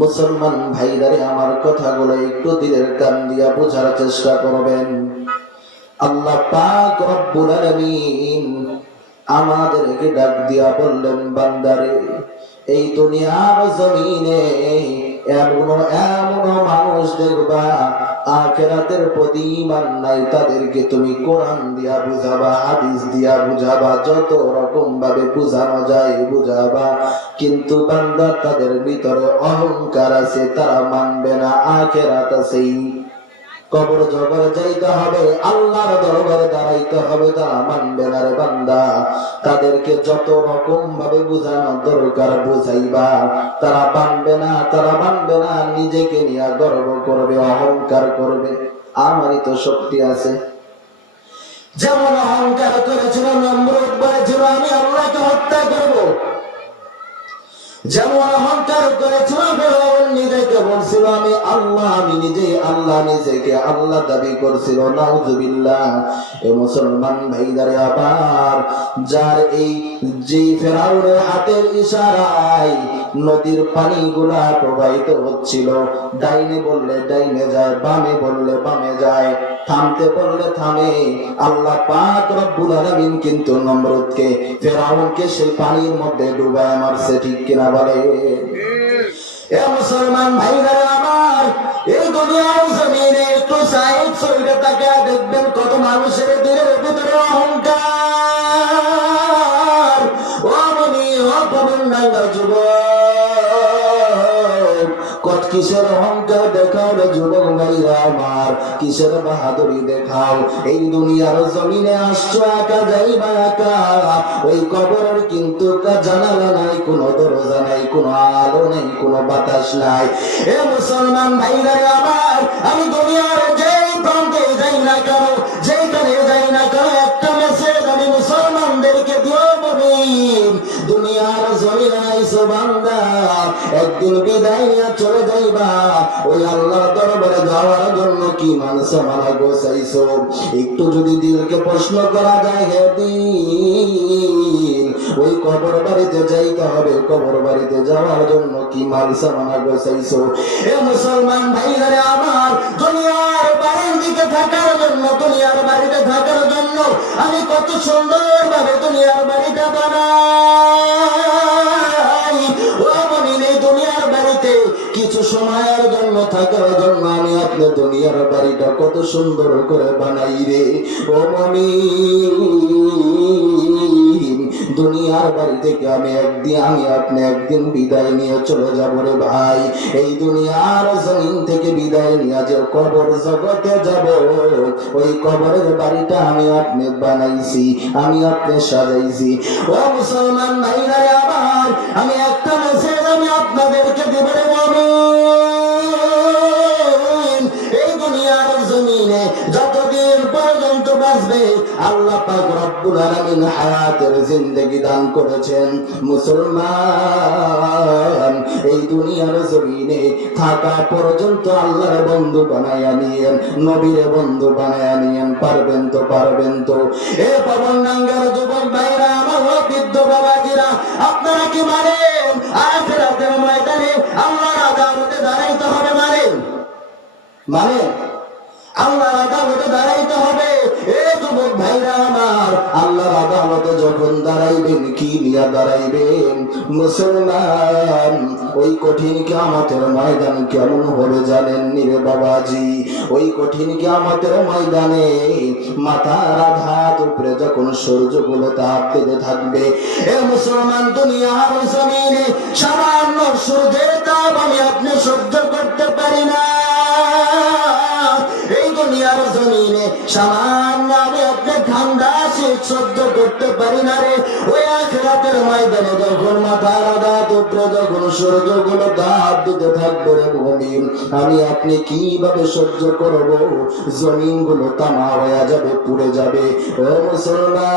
মুসলমান ভাইরারে আমার কথাগুলো একটু দিলের কান দিয়া বোঝার চেষ্টা করবেন। আল্লাহ পাক রব্বুল আলামিন আমাদেরকে ডাক দিয়া বললেন, বান্দারে, এই দুনিয়ার জমিনে এমন এমন মানুষ দেখবা আখিরাতের প্রতি ঈমান নাই, তাদেরকে তুমি কোরআন দিয়া বুঝাবা, হাদিস দিয়া বুঝাবা, যত রকম ভাবে বুঝানো যায় বুঝাবা, কিন্তু বান্দা তাদের ভিতরে অহংকার আছে, তারা মানবে না আখিরাত আছে। কবর জবরে যাইতে হবে, আল্লাহর দরবারে দাঁড়াইতে হবে, তারা মানবে না রে বান্দা। তাদেরকে যত রকম ভাবে বুঝানো দরকার বুঝাইবা, তারা মানবে না, তারা মানবে না। নিজেকে নিয়ে গর্ব করবে, অহংকার করবে, আমারই তো শক্তি আছে। যেমন অহংকার করেছিল নমরুদ, বলেছিল আমি আল্লাহকে হত্যা করব। যেমন অহংকার করেছিল ফিরআউন, নিজেকে বলছিল আমি আল্লাহ, আমি নিজে আল্লাহ, নিজেকে আল্লাহ দাবি করছিল। নাউযুবিল্লাহ। এ মুসলমান ভাইদারে, আবার যার এই যে ফিরআউনের হাতের ইশারায় নদীর পানিগুলা প্রবাহিত হচ্ছিল, ডাইনে বললে ডাইনে যায়, বামে বললে বামে যায়, থামতে বললে থামে, আল্লাহ পাক রব্বুল আলামিন কিন্তু নমরুদকে, ফিরআউনকে সেই পানির মধ্যে ডুবায় মারছে। ঠিক কিনা বলে? এ মুসলমান ভাইরা আমার, এই দুনিয়ার জমিনে একটু সাইড সইরে তাকায় দেখবেন কত মানুষের দিলের ভিতরে অহংকার। ও মনি, ও পবনডাঙ্গা যুবক, কত কিসের অহংকার দেখাও রে যুবক ভাইরা আমার, কিসের বাহাদুরি দেখাও। এই দুনিয়ার জমিনে আসছো একা, যাইবা একা। ওই কবরের কিন্তু জানালা নাই, কোনো দরজা নাই, কোনো আলো নেই, কোনো বাতাস নাই। এ মুসলমান ভাইরা আমার, আমি দুনিয়ার যেই প্রান্তে যাই না কেন, যেখানে যাই না কেন, একটা মেসেজ আমি মুসলমানদেরকে দিও বলি, দুনিয়ার জমিনে আইছো বান্দা, একদিন বিদায় নিয়ে চলে যাইবা। ওই আল্লাহর দরবারে যাওয়ার জন্য কি মানুষে মারা গোছাইছো? একটু যদি দিলকে প্রশ্ন করা যায়, হে দিল, ওই কবর বাড়িতে যাইতে হবে, কবর বাড়িতে যাওয়ার জন্য কি মানুষে মারা গোছাইছো? এ মুসলমান ভাইরা আমার, দুনিয়ার বাড়ির দিকে থাকার জন্য, দুনিয়ার বাড়িতে থাকার জন্য আমি কত সুন্দর ভাবে দুনিয়ার বাড়িটা বানাই। ও মুমিন, এই দুনিয়ার বাড়িতে কিছু সময়ের জন্য থাকার জন্য আমি আপনার দুনিয়ার বাড়িটা কত সুন্দর করে বানাই রে। ও মুমিন, দুনিয়ার বাড়ি থেকে আমি আপনি একদিন বিদায় নিয়ে চলে যাবো রে ভাই। এই দুনিয়ার জমিন থেকে বিদায় নিয়ে যে কবর জগতে যাব, ওই কবরের বাড়িটা আমি আপনি বানাইছি, আমি আপনি সাজাইছি। ও মুসলমান ভাইরা আবার, আমি একটা মেসেজ আমি আপনাদেরকে দেব রে মুমিন, এই দুনিয়ার জমিনে যতদিন পর্যন্ত বাঁচবে, আল্লাহ পাক রব্বুল আলামিন হায়াতের জিন্দেগি দান করেছেন। মুসলমান, এই দুনিয়ার জমিনে থাকা পর্যন্ত আল্লাহর বন্ধু বানায়া নিয়েন, নবীর বন্ধু বানায়া নিয়েন। পারবেন তো? পারবেন তো? এ পবনডাঙ্গার যুবক ভাইরা আমার, বৃদ্ধ বাবাজিরা, আপনারা কি মানেন আখিরাতের ময়দানে আল্লাহর আদালতে দাঁড়াইতে হবে? মানেন আল্লাহর আদালতে দাঁড়াইতে হবে? এ যুবক ভাইরা আমার, আল্লাহর আদালতে যখন দাঁড়াইবেন, কি নিয়ে দাঁড়াইবেন মুসলমান? ওই কঠিন কিয়ামতের ময়দান কেমন হবে জানেন নি রে বাবাজি? ওই কঠিন কিয়ামতের ময়দানে মাথার আঘাত উপরে যখন সূর্যগুলো তাপ দিতে থাকবে, এ মুসলমান, দুনিয়ার জমিনে সামান্য সূর্যের তাপ আমি আপনি সহ্য করতে পারি না। এই দুনিয়ার জমিনে সামান্য আমি আপনি ঠান্ডা শীত সহ্য করতে পারি না রে। ওই আখিরাতের ময়দানে যখন মাথার আঘাত উপরে যখন সূর্যগুলো তাপ দিতে থাকবে রে মুমিন, আমি আপনি কিভাবে সহ্য করব? জমিন গুলো তামা হয়ে যাবে, পুড়ে যাবে। ও মুসলমান,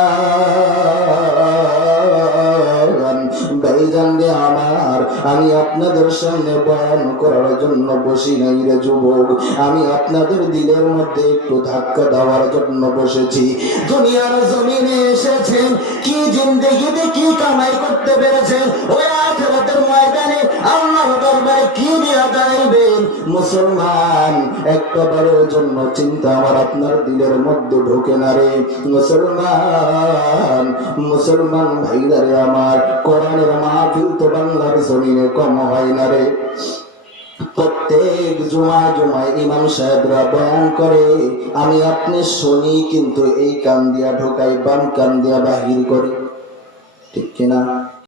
ভাইজান রে আমার, আমি আপনাদের সামনে বয়ান করার জন্য বসি নাই রে যুবক, আমি আপনাদের দিলের মধ্যে একটু ধাক্কা দেওয়ার জন্য বসেছি। দুনিয়ার জমিনে এসেছেন কি জিন্দেগিতে কি কামাই করতে পেরেছেন, ওই আখিরাতের ময়দানে আল্লাহর দরবারে কি দিয়া দাঁড়াইবেন? মুসলমান, একবারের জন্য চিন্তা আমার আপনার দিলের মধ্যে ঢোকে না রে মুসলমান। মুসলমান ভাইরা রে আমার, কোরআনের মাহফিল তো বাংলার জমিনে কম হয় না রে। প্রত্যেক জুমায় ইমাম সাহেবরা বয়ান করে, আমি আপনি শুনি, কিন্তু এই কান দিয়া ঢোকাই, বাম কান দিয়া বাহির করে, ঠিক কিনা?